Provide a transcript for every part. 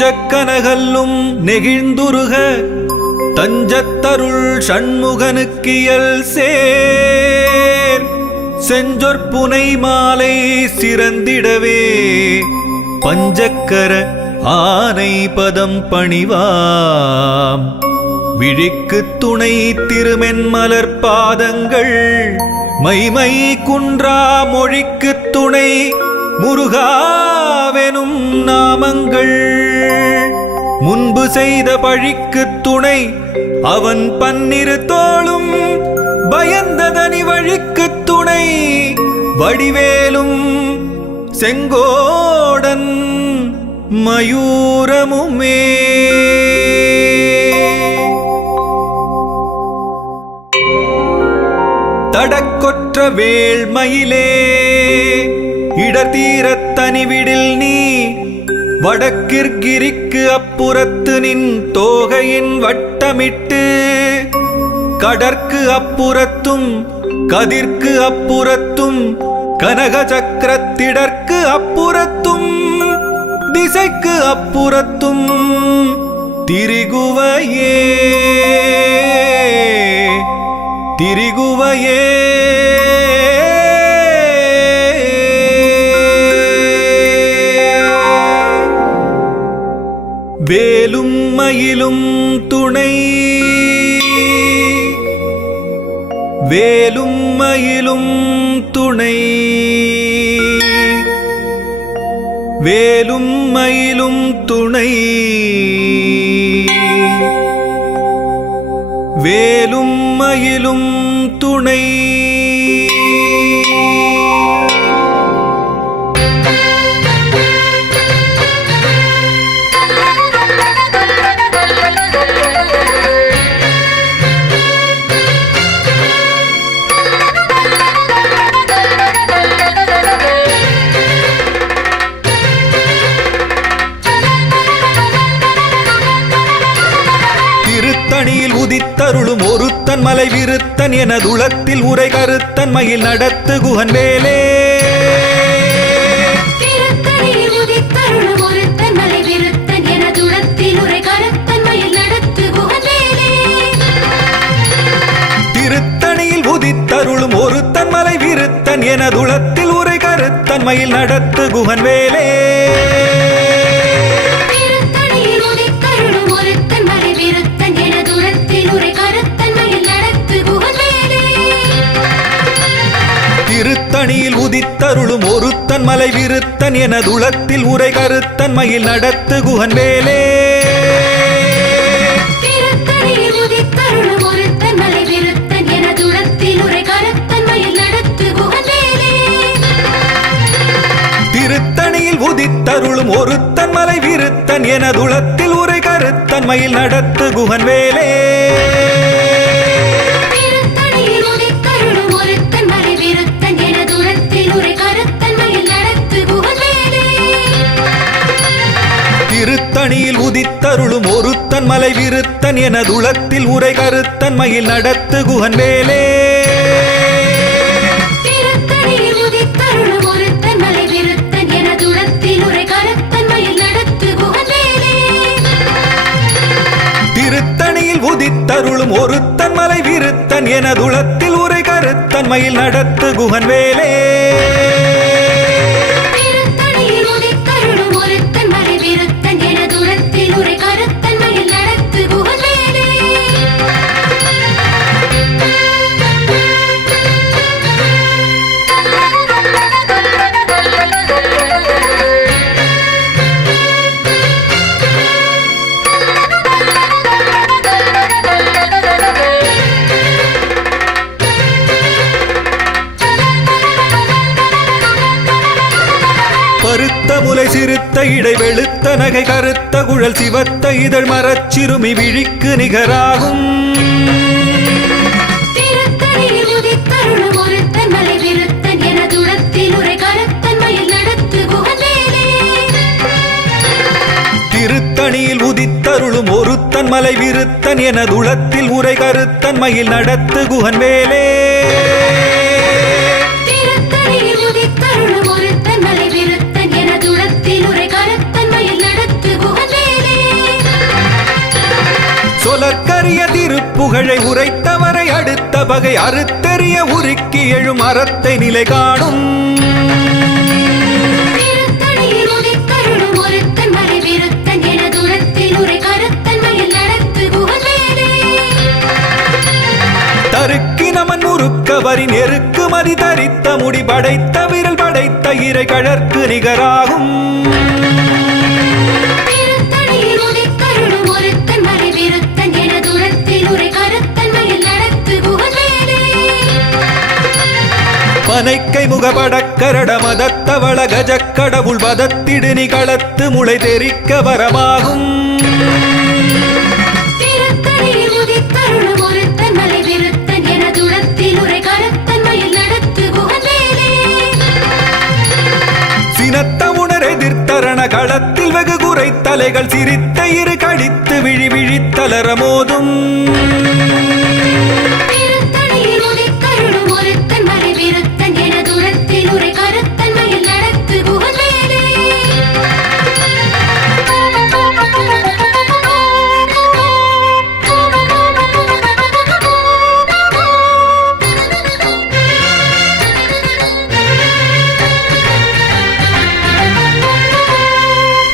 நெஞ்சக்கனகல்லும் நெகிழ்ந்துருக தஞ்சத்தருள் சண்முகனுக்கியல் சேர் செஞ்சொற்புனை மாலை சிறந்திடவே பஞ்சக்கர ஆனை பதம் பணிவாம் விழிக்கு துணை திருமென்மலர் பாதங்கள் மைமை குன்றா மொழிக்கு துணை முருகாவெனும் நாமங்கள் முன்பு செய்த பழிக்கு துணை அவன் பன்னிரு தோளும் பயந்ததனி வழிக்கு துணை வடிவேலும் செங்கோடன் மயூரமுமே. தடக்கொற்ற வேள்மயிலே இடத்தீரத் தனிவிடில் நீ வடக்கிற்கிரிக்கு அப்புறத்து நின் தோகையின் வட்டமிட்டு கடற்கு அப்புறத்தும் கதிர்க்கு அப்புறத்தும் கனக சக்கரத்திடற்கு அப்புறத்தும் திசைக்கு அப்புறத்தும் திரிகுவையே திரிகுவையே வேலும் மயிலும் துணை வேலும் மயிலும் துணை வேலும் மயிலும் துணை வேலும் மயிலும் துணை. உதித்தருளும் ஒருத்தன் மலை விருத்தன் எனதுளத்தில் உரை கருத்தன் மயில் நடத்து குகன் வேலே. திருத்தணியில் உதித்தருளும் ஒருத்தன் மலை விருத்தன் எனதுளத்தில் உரை கருத்தன் மயில் நடத்து குகன் வேலே. திருத்தணியில் உதித்தருளும் ஒருத்தன் மலை விருத்தன் எனதுளத்தில் உரை கருத்தன் மயில் நடத்து குகன் வேலே. திருத்தணியில் உதித்தருளும் ஒருத்தன் மலை விருத்தன் எனதுளத்தில் உரை கருத்தன் மயில் நடத்து குகன் வேலே. திருத்தணியில் உதித்தருளும் ஒருத்தன் மலை விருத்தன் எனதுளத்தில் உரை கருத்தன் மயில் நடத்து குகன் வேலே. திருத்தணியில் உதித்தருளும் ஒருத்தன் மலை விருத்தன் எனதுளத்தில் உரை கருத்தன் மயில் நடத்து குகன் வேலே. திருத்தணியில் உதித்தருளும் ஒருத்தன் மலை விருத்தன் எனதுளத்தில் உரை கருத்தன் மயில் நடத்து குகன் வேலே. திருத்தணியில் உதித்தருளும் ஒருத்தன் மலை விருத்தன் எனதுளத்தில் உரை கருத்தன் மயில் நடத்து குகன் வேலே. திருத்தணியில் உதித்தருளும் ஒருத்தன் மலை விருத்தன் எனதுளத்தில் உரை கருத்தன் மயில் நடத்து குகன் வேலே. பருத்த முலை சிறுத்த இடை வெளுத்த நகை கருத்த குழல் சிவத்த இதழ் மரச்சிறுமி விழிக்கு நிகராகும். திருத்தணியில் உதித்தருளும் ஒருத்தன் மலை விருத்தன் எனதுளத்தில் உரை கருத்தன் மயில் நடத்து குகன் வேலே. திருத்தணியில் உதித்தருளும் ஒருத்தன் மலை விருத்தன் எனதுளத்தில் உரை கருத்தன் மயில் நடத்து குகன் வேலே. திருத்தணியில் உதித்தருளும் ஒருத்தன் மலை விருத்தன் எனதுளத்தில் உரை கருத்தன் மயில் நடத்து குகன் வேலே. சொலற்கரிய திருப்புகழை உரைத்தவரை அடுத்த பகை அறுத்தெறிய உருக்கி எழும் அறத்தை நிலை காணும். தருக்கு நமன் முறுக்கவரி நெருக்கு மதி தரித்த முடி படைத்த விரல் படைத்த இறை கழற்கு நிகராகும். பனைக்கை முகபடக்கரட மதத்தவள கஜக்கடவுள் வதத்திடு நிகளத்து முளை தெரிக்க வரமாகும். சினத்த உணர் எதிர்த்தரண களத்தில் வெகு குறை தலைகள் சிரித்த இரு கடித்து விழி விழித்தலர மோதும்.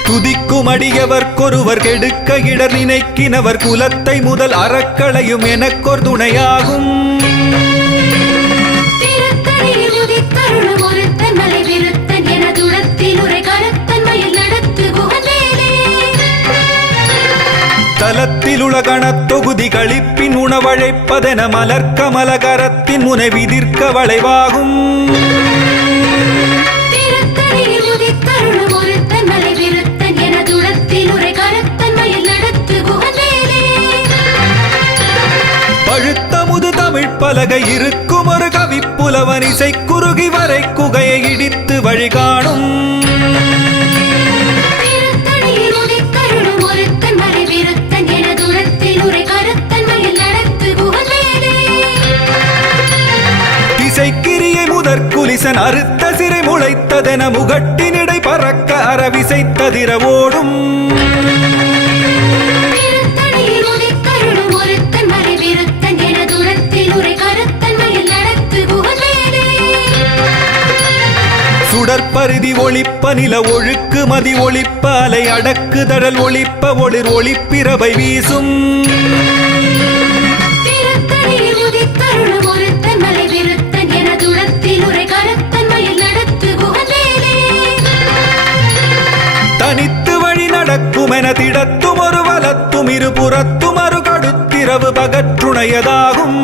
துதிக்கும் அடியவர்க்கொருவர் கெடுக்க இடர் நினைக்கினவர் குலத்தை முதல் அறக்களையும் எனக்கொரு துணையாகும். தலத்தில் உலகணத் தொகுதி கழிப்பின் உணவழைப்பதென மலர்க்கமல கரத்தின் முனை விதிர்க்க வளைவாகும். பழுத்தமுது தமிழ் பலகை இருக்கும் ஒரு கவிப்புலவன் இசை குறுகி வரை குகையை இடித்து வழிகாணும். திசைக்கிரியை முதற்குலிசன் அறுத்த சிறை முளைத்ததென முகட்டினிடை பறக்க அறவிசைத்ததிர ஓடும். சுடற்பருதி ஒளிப்ப நில ஒழுக்கு மதி ஒளிப்ப அலை அடக்கு தடல் ஒளிப்ப ஒளிர் ஒளிப்பிரபை வீசும். தனித்து வழி நடக்கும் என திடத்தும் ஒரு வலத்தும் இருபுறத்தும் அரு கடுத்திரவு பகற்றுணையதாகும்.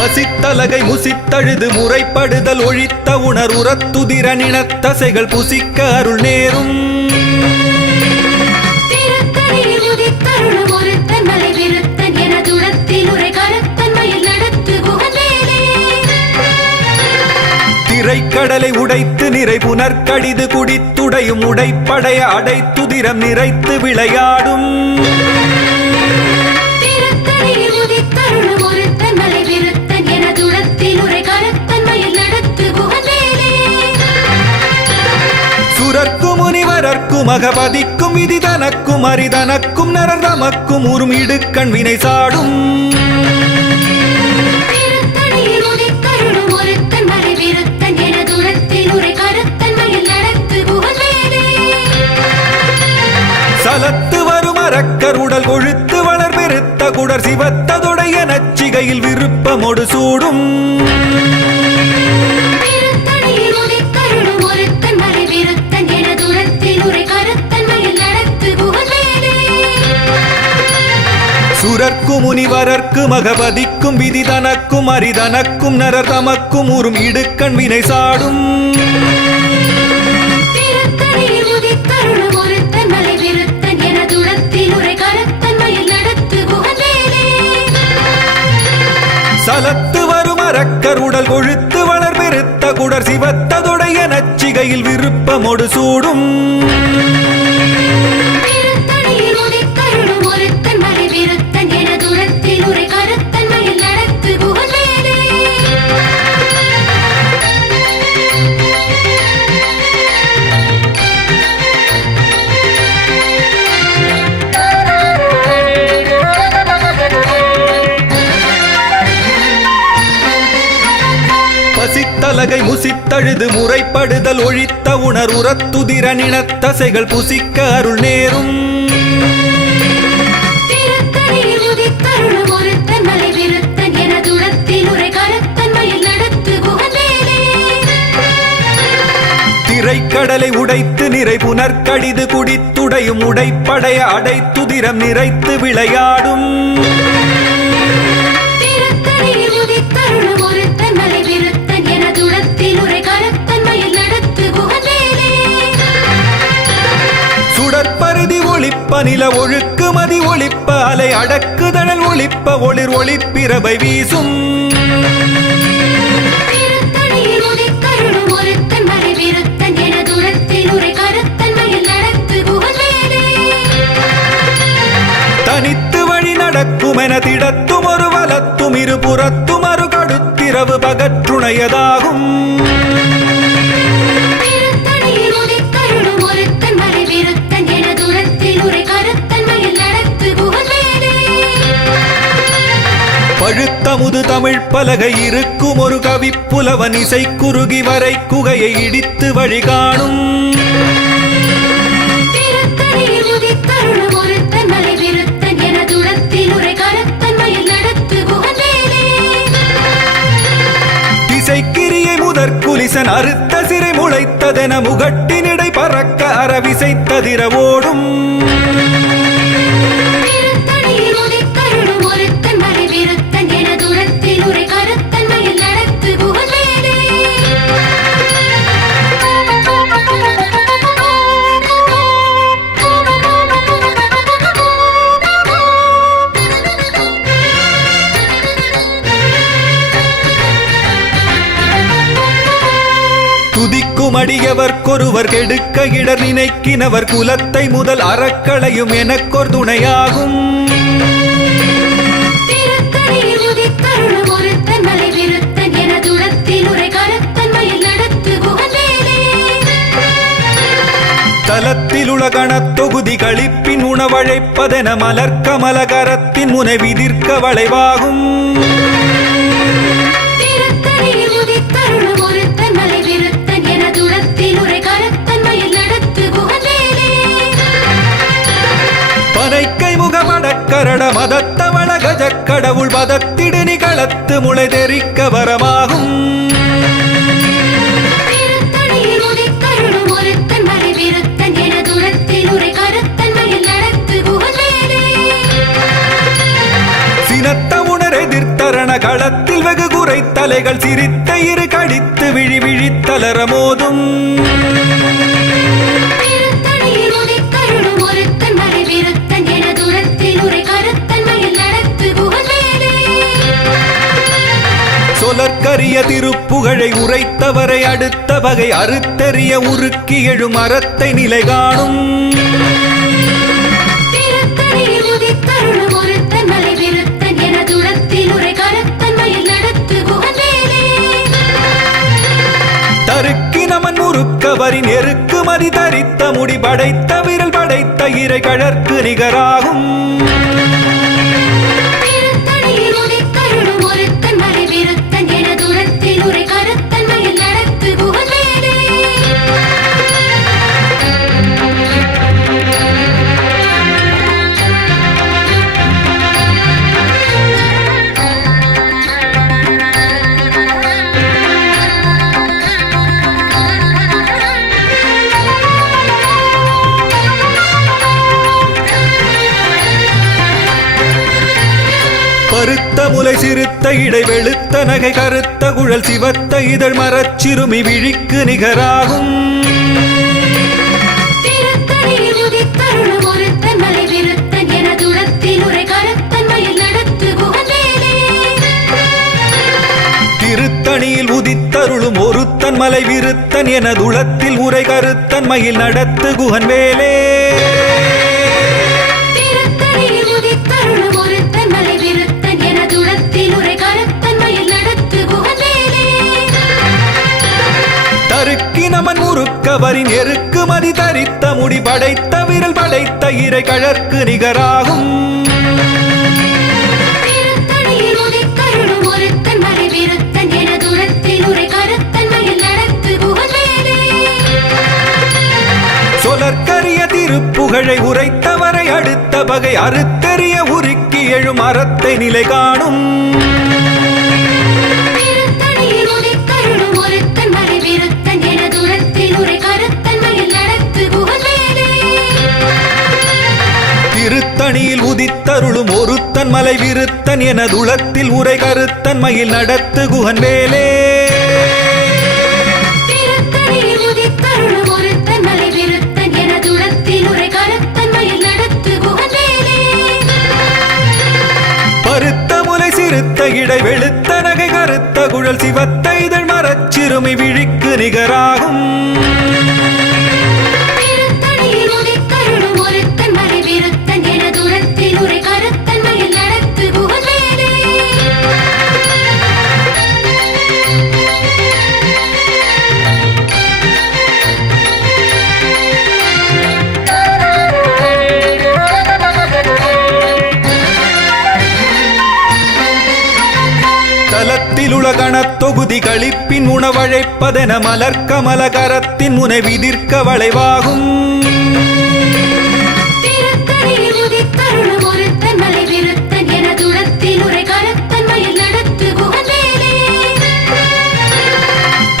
பசித்தலகை முசித்தழுது முறைப்படுதல் ஒழித்த உணர் உரத்துதிர நினத்தசைகள் புசிக்க அருள் நேரும். திரைக்கடலை உடைத்து நிறை புனர்கடிது குடித்துடையும் உடைப்படைய அடைத்துதிரம் நிறைத்து விளையாடும். சுரர்க்கும் முனிவரர்க்கும் அகபதிக்கும் விதி தனக்கும் அரிதனக்கும் நரர் தமக்கும் உறும் இடுக்கண் வினை சாடும். சலத்து வரும் அரக்கர் உடல் கொழுத்து வளர் பெருத்த குடர் சிவத்ததொடைய நச்சிகையில் விருப்பமொடு சூடும். சுரர்க்கும் முனிவரர்க்கும் அகபதிக்கும் விதி தனக்கும் அரிதனக்கும் நரர் தமக்கும் உறும் இடுக்கண் வினை சாடும். திருத்தணியில் உதித்தருளும் ஒருத்தன் மலை விருத்தன் என துளத்தில் உரை விருப்பமொடு சூடும் பசித்தலகை முசித்தழுது முறைப்படுதல் ஒழித்த உணர் உரத்துதிர நினத்தசைகள் புசிக்க அருள் நேரும் திரைக்கடலை உடைத்து நிறை புனர்கடிது குடித்துடையும் உடைப்படைய அடைத்துதிரம் நிறைத்து விளையாடும் சுடற்பருதி ஒளிப்ப நில ஒழுக்கு மதி ஒளிப்ப அலை அடக்குதழல் ஒளிப்ப ஒளிர் ஒளிப்பிரபை வீசும் தனித்து வழி நடக்குமென திடத்தும் ஒரு வலத்தும் இருபுறத்தும் அரு கடுத்திரவு பகற்றுணையதாகும் பழுத்தமுது தமிழ் பலகை இருக்கும் ஒரு கவிப்புலவன் இசை குறுகி வரை குகையை இடித்து வழிகாணும் திசைக்கிரியை முதற்குலிசன் அறுத்த சிறை முளைத்ததென முகட்டினிடை பறக்க அறவிசைத்ததிர ஓடும் துதிக்கும் அடியவர்க்கொருவர் கெடுக்க இடர் நினைக்கினவர் குலத்தை முதல் அறக்களையும் எனக்கொரு துணையாகும் தலத்தில் உலகணத் தொகுதி களிப்பின் உணவழைப்பதென மலர்க்கமலகரத்தின் முனை விதிர்க்க வளைவாகும் பனைக்கை முகமடக்கரட மதத்தவள கஜக்கடவுள் பதத்திடு நிகளத்து முளை தெரிக்க வரமாகும் சினத்த உணர் எதிர்த்தரண களத்தில் வெகு குறை தலைகள் சிரித்த இரு கடித்து விழி விழித்தலர மோதும் சொலற்கரிய திருப்புகழை உரைத்தவரை அடுத்த வகை அறுத்தறிய உருக்கி எழும் அறத்தை நிலை காணும் தருக்கினமன் முறுக்கவரின் எருக்கு மதி தரித்த முடி படைத்த விரல் படைத்த இறை கழற்கு நிகராகும் பருத்த முலை சிறுத்த இடை வெளுத்த நகை கருத்த குழல் சிவத்த இதழ் மரச்சிறுமி விழிக்கு நிகராகும் திருத்தணியில் உதித்தருளும் ஒருத்தன் மலை விருத்தன் எனதுளத்தில் உரை கருத்தன் மயில் நடத்து குகன் வேலே நமன் முறுக்கவரின் எருக்கு மதி தரித்த முடி படைத்த விரல் படைத்த இறை கழற்கு நிகராகும் சொலற்கரிய திருப்புகழை உரைத்தவரை அடுத்த பகை அறுத்தெறிய உருக்கி எழும் அறத்தை நிலை காணும் திருத்தணியில் உதித்தருளும் ஒருத்தன் மலை விருத்தன் எனதுளத்தில் உரை கருத்தன் மயில் நடத்து குகன் வேலே பருத்த முலை சிறுத்த இடை வெளுத்த நகை கருத்த குழல் சிவத்த இதழ் மரச்சிறுமி விழிக்கு நிகராகும் தலத்திலுலகணத் தொகுதி களிப்பின் உணவழைப்பதென மலர்க்கமல கரத்தின் முனை விதிர்க்க வளைவாகும்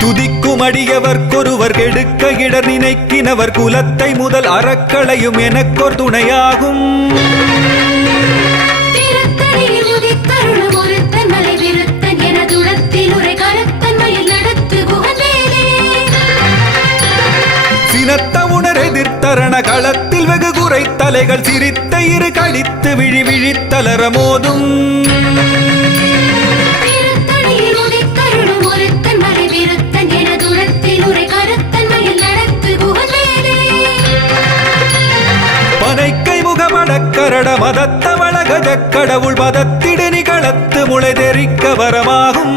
துதிக்கும் அடியவர்க்கொருவர் கெடுக்க இடர் நினைக்கினவர் குலத்தை முதல் அறக்களையும் எனக்கொரு துணையாகும் சினத்த உணர் எதிர்த்தரண களத்தில் வெகு குறை தலைகள் சிரித்த இரு கழித்து விழி விழித்தலர மோதும் பனைக்கை முகமடக்கரட மதத்தவள கஜக் கடவுள் மதத்திடு நிகளத்து முளை தெரிக்க வரமாகும்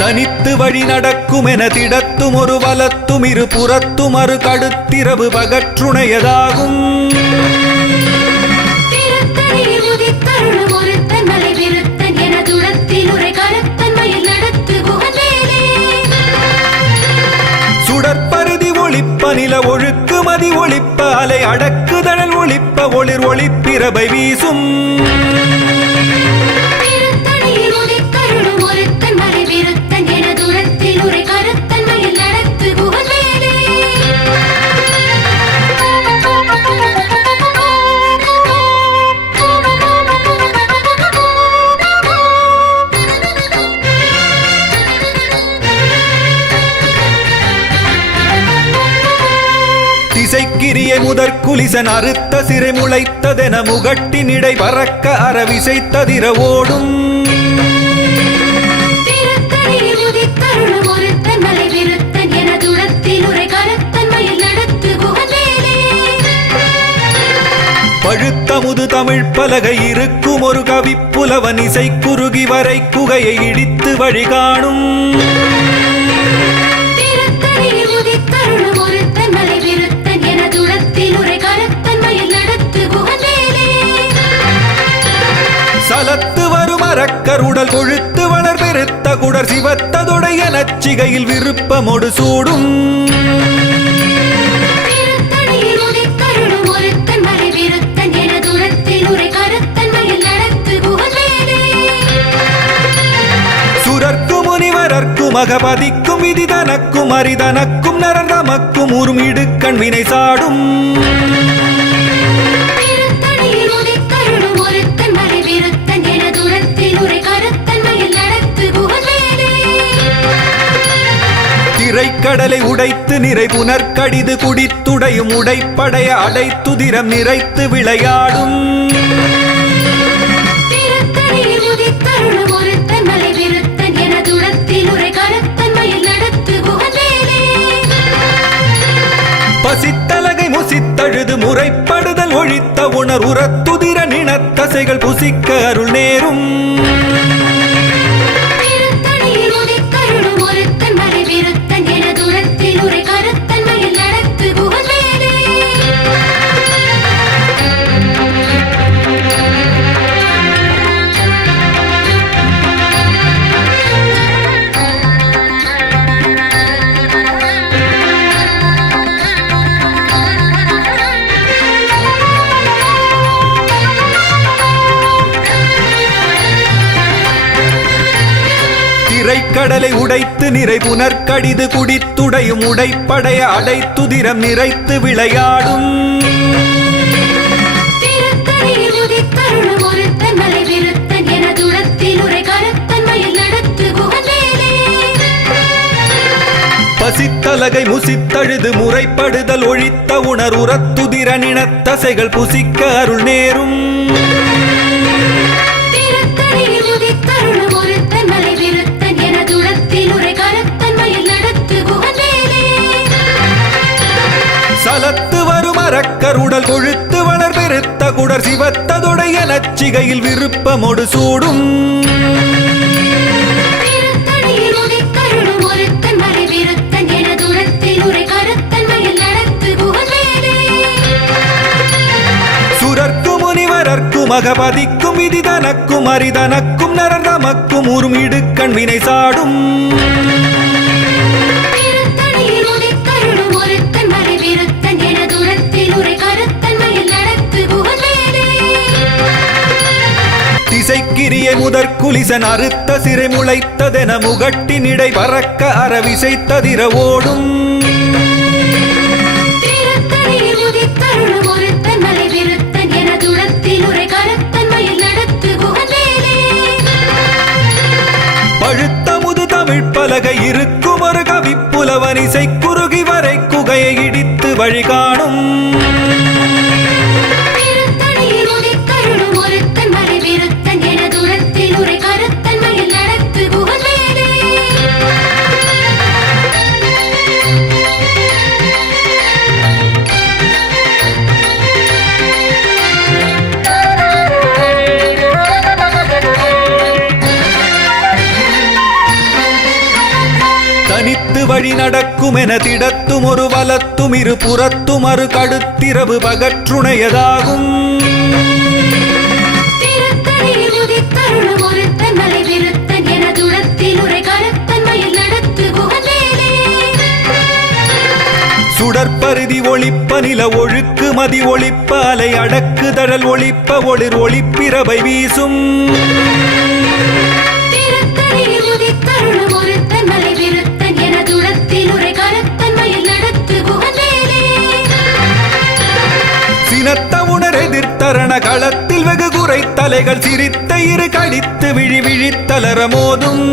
தனித்து வழி நடக்கும் என திடத்தும் ஒரு வலத்தும் இரு புறத்தும் அரு கடுத்திரவு பகற்றுணையதாகும் சுடற்பருதி ஒளிப்ப நில ஒழுக்கு மதி ஒளிப்ப அலை அடக்குதழல் ஒளிப்ப ஒளிர் ஒளிப்பிரபை வீசும் திசைக்கிரியை முதற் குலிசன் அறுத்த சிறை முளைத்ததென முகட்டின் இடை பறக்க அறவிசைத்ததிர ஓடும் பழுத்த முது தமிழ் பலகை இருக்கும் ஒரு கவிப்புலவன் இசை குறுகி வரை குகையை இடித்து வழிகாணும் சலத்து வரும் அரக்கருடல் கொழுத்து வளர் பெருத்த குடர் சிவத்ததுடைய நச்சிகையில் விருப்பமொடு சூடும் சுரர்க்கு முனிவரர்க்கு மகபதிக்கும் விதி தனக்கும் அரிதனக்கும் நரர் தமக்கும் உறும் இடுக்கண் வினை சாடும் திரைக்கடலை உடைத்து நிறை புனற்கடிது குடித்துடையும் உடைப்படைய அடைத்துதிரம் நிறைத்து விளையாடும் பசித்தலகை முசித்தழுது முறைப்படுதல் ஒழித்த உணர் உரத்துதிர நினத்தசைகள் புசிக்க அருள் நேரும் திரைக்கடலை உடைத்து நிறை புனற்கடிது குடித்துடையும் உடைப்படைய அடைத்துதிரம் நிறைத்து விளையாடும் பசித்தலகை முசித்தழுது முறைப்படுதல் ஒழித்த உணர் உரத்துதிர நினத்தசைகள் புசிக்க அருள் நேரும் சலத்து வரும் அரக்கருடல் கொழுத்து வளர் பெருத்த குடர் சிவத்ததொடைய நச்சிகையில் விருப்பமொடு சூடும் சுரர்க்கும் முனிவரர்க்கும் மகபதிக்கும் விதிதனக்கும் அரிதனக்கும் நரதமக்கும் உறும் இடுக்கண் வினை சாடும் திசைக்கிரிய முதற்குலிசன் அறுத்த சிறை முளைத்ததென முகட்டினிடை பறக்க அறவிசைத்ததிர ஓடும் பழுத்த முது தமிழ் பலகை இருக்கும் ஒரு கவிப்புலவன் இசை குறுகி வரை குகையை இடித்து வழிகாணும் தனித்து வழி நடக்கும் என திடத்தும் ஒரு வலத்தும் இரு புறத்தும் அரு கடுத்திரவு பகற்றுணையதாகும் சுடற்பருதி ஒளிப்ப நில ஒழுக்கு மதி ஒளிப்ப அலை அடக்கு தழல் ஒளிப்ப ஒளிர் ஒளிப்பிரபை வீசும் சினத்த உணர் எதிர்த்தரண களத்தில் வெகு குறை தலைகள் சிரித்த இரு கடித்து விழி விழித்தலர மோதும்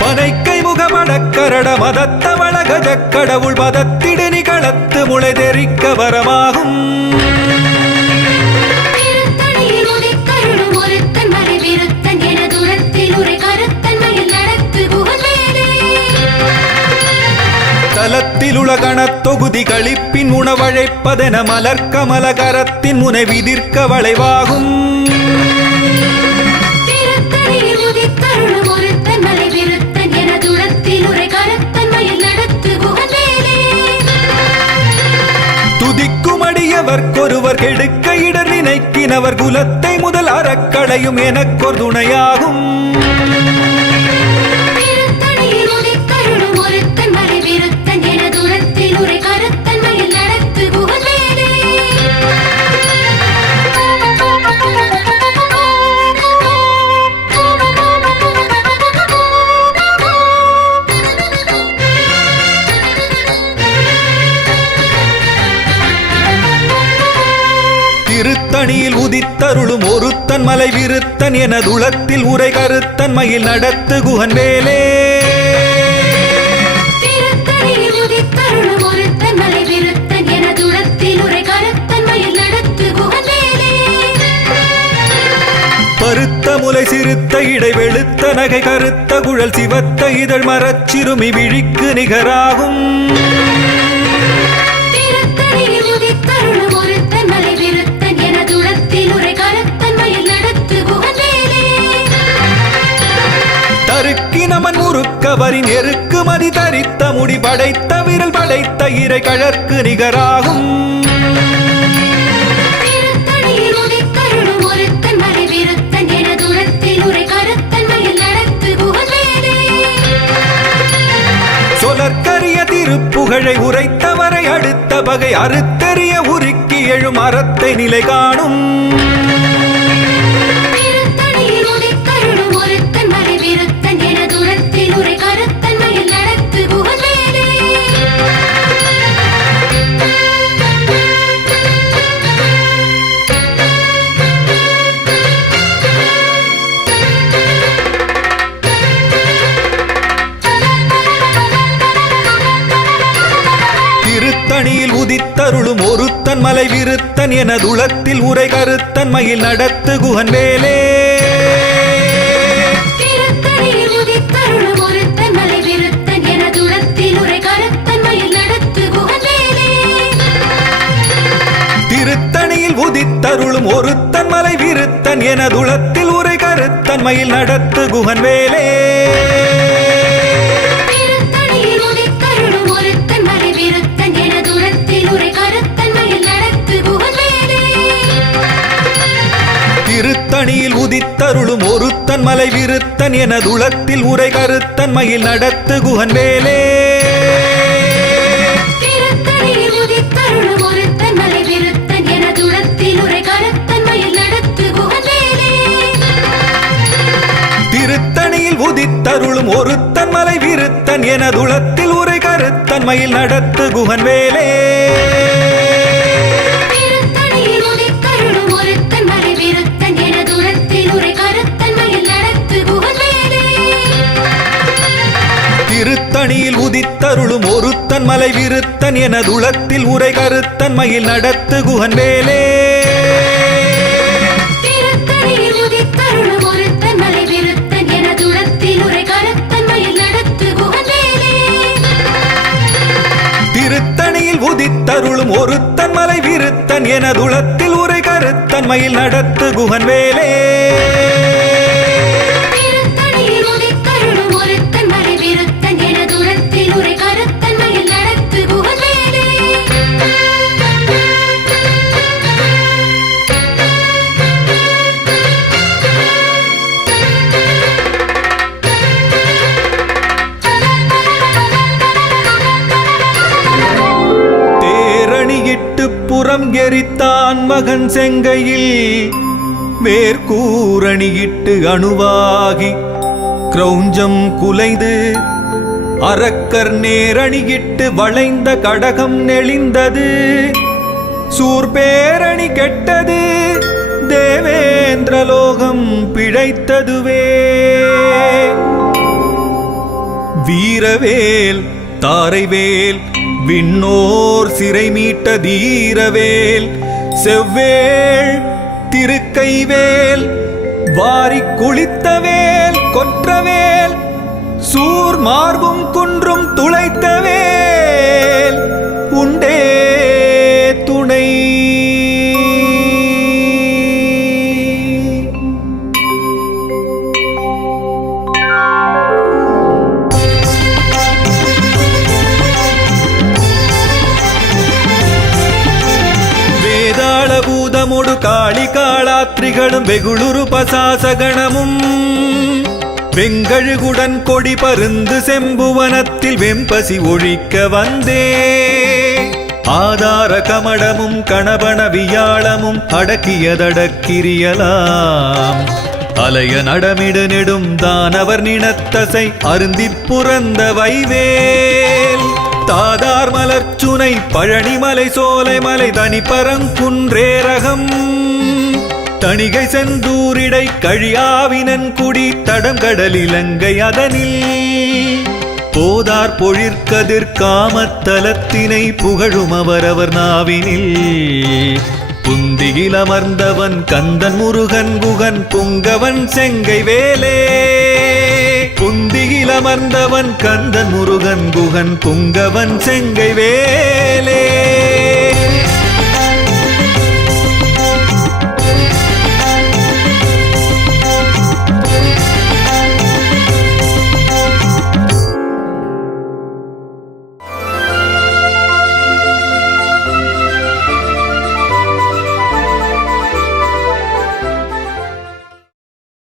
பனைக்கை முகமடக்கரட மதத்த வளகஜ கடவுள் மதத்திடு நிகளத்து முளை தெரிக்க வரமாகும் தலத்தில் உலகணத் தொகுதி களிப்பின் உணவழைப்பதென மலர்கமல கரத்தின் முனை விதிர்க்க வளைவாகும் துதிக்கும் அடியவர்க்கொருவர் கெடுக்க இடர் நினைக்கினவர் குலத்தை முதல் அறக்களையும் எனக்கொரு துணையாகும் திருத்தணியில் உதித்தருளும் ஒருத்தன் மலை விருத்தன் எனதுளத்தில் உரை கருத்தன் மயில் நடத்து குகன் வேலே. திருத்தணியில் உதித்தருளும் ஒருத்தன் மலை விருத்தன் எனதுளத்தில் உரை கருத்தன் மயில் நடத்து குகன் வேலே. பருத்த முலை சிறுத்த இடை வெளுத்த நகை கருத்த குழல் சிவத்த இதழ் மரச்சிறுமி விழிக்கு நிகராகும். திருத்தணியில் உதித்தருளும் ஒருத்தன் மலை விருத்தன் எனதுளத்தில் உரை கருத்தன் மயில் நடத்து குகன் வேலே. தருக்கி நமன் முறுக்கவரின் எருக்கு மதி தரித்த முடி படைத்த விரல் படைத்த இறை கழற்கு நிகராகும். திருத்தணியில் உதித்தருளும் ஒருத்தன் மலை விருத்தன் எனதுளத்தில் உரை கருத்தன் மயில் நடத்து குகன் வேலே. சொலற்கரிய திருப்புகழை உரைத்தவரை அடுத்த பகை அறுத்தெறிய உருக்கி எழும் அறத்தை நிலை காணும். திருத்தணியில் உதித்தருளும் ஒருத்தன் மலை விருத்தன் எனதுளத்தில் உரை கருத்தன் மயில் நடத்து குகன் வேலே. திருத்தணியில் உதித்தருளும் ஒருத்தன் மலை விருத்தன் எனதுளத்தில் உரை கருத்தன் மயில் நடத்து குகன் வேலே. திருத்தணியில் உதித்தருளும் ஒருத்தன் மலை விருத்தன் எனதுளத்தில் உரை கருத்தன் மயில் நடத்து குகன் வேலே. திருத்தணியில் உதித்தருளும் ஒருத்தன் மலை விருத்தன் எனதுளத்தில் உரை கருத்தன் மயில் நடத்து குகன் வேலே. திருத்தணியில் உதித்தருளும் ஒருத்தன் மலை விருத்தன் எனதுளத்தில் உரை கருத்தன் மயில் நடத்து குகன் வேலே. திருத்தணியில் உதித்தருளும் ஒருத்தன் மலை விருத்தன் எனதுளத்தில் உரை கருத்தன் மயில் நடத்து குகன் வேலே. திருத்தணியில் உதித்தருளும் ஒருத்தன் மலை விருத்தன் எனதுளத்தில் உரை கருத்தன் மயில் நடத்து குகன் வேலே. திருத்தணியில் உதித்தருளும் ஒருத்தன் மலை விருத்தன் எனதுளத்தில் உரை கருத்தன் மயில் நடத்து குகன் வேலே. திருத்தணியில் உதித்தருளும் ஒருத்தன் மலை விருத்தன் எனதுளத்தில் உரை கருத்தன் மயில் நடத்து குகன் வேலே. திருத்தணியில் உதித்தருளும் ஒருத்தன் மலை விருத்தன் எனதுளத்தில் உரை கருத்தன் மயில் நடத்து குகன் வேலே. திருத்தணியில் உதித்தருளும் ஒருத்தன் மலை விருத்தன் எனதுளத்தில் உரை கருத்தன் மயில் நடத்து குகன் வேலே. திருத்தணியில் உதித்தருளும் ஒருத்தன் மலை விருத்தன் எனதுளத்தில் உரை கருத்தன் மயில் நடத்து குகன் வேலே. திருத்தணியில் உதித்தருளும் ஒருத்தன் மலை விருத்தன் எனதுளத்தில் உரை கருத்தன் மயில் நடத்து குகன் வேலே. தேரணியிட்டு புறம் எரித்தான் மகன் செங்கையில் வேர்கூரணியிட்டு அணுவாகி கிரௌஞ்சம் குலைந்து அரக்கர் நேரணியிட்டு வளைந்த கடகம் நெளிந்தது. சூர்பேரணி கெட்டது தேவேந்திரலோகம் பிழைத்ததுவே. வீரவேல் தாரைவேல் விண்ணோர் சிறை மீட்ட தீரவேல் செவ்வேள் திருக்கைவேல் வாரிக் குளித்தவேல் கொற்றவேல் சூர் மார்பும் குன்றும் துளைத்தவேல் உண்டே துணை. பூதமுடு காளி காளாத்ரிகளும் வெகுளுரு பசாசகணமும் வெங்கழுகுடன் கொடி பருந்து செம்புவனத்தில் வெம்பசி ஒழிக்க வந்தே. ஆதார கமடமும் கணபன வியாழமும் அடக்கியதடக்கிரியலாம் அலைய நடமிடு நெடும் தானவர் நினத்தசை அருந்திப் புறந்த வைவேல். தாதார் மலர்ச்சுனை பழனிமலை சோலைமலை தனி பரங்குன்றேரகம் தணிகை செந்தூரிடை கழியாவினன் குடி தடம் கடல் இலங்கை அதனில் போதார் பொழிற்கதிர் காமத்தலத்தினை புகழும் அவரவர் நாவினில் புந்தியில் அமர்ந்தவன் கந்தன் முருகன் குகன் புங்கவன் செங்கை வேலே புந்தியில் அமர்ந்தவன் கந்தன் முருகன் குகன் புங்கவன் செங்கை வேலே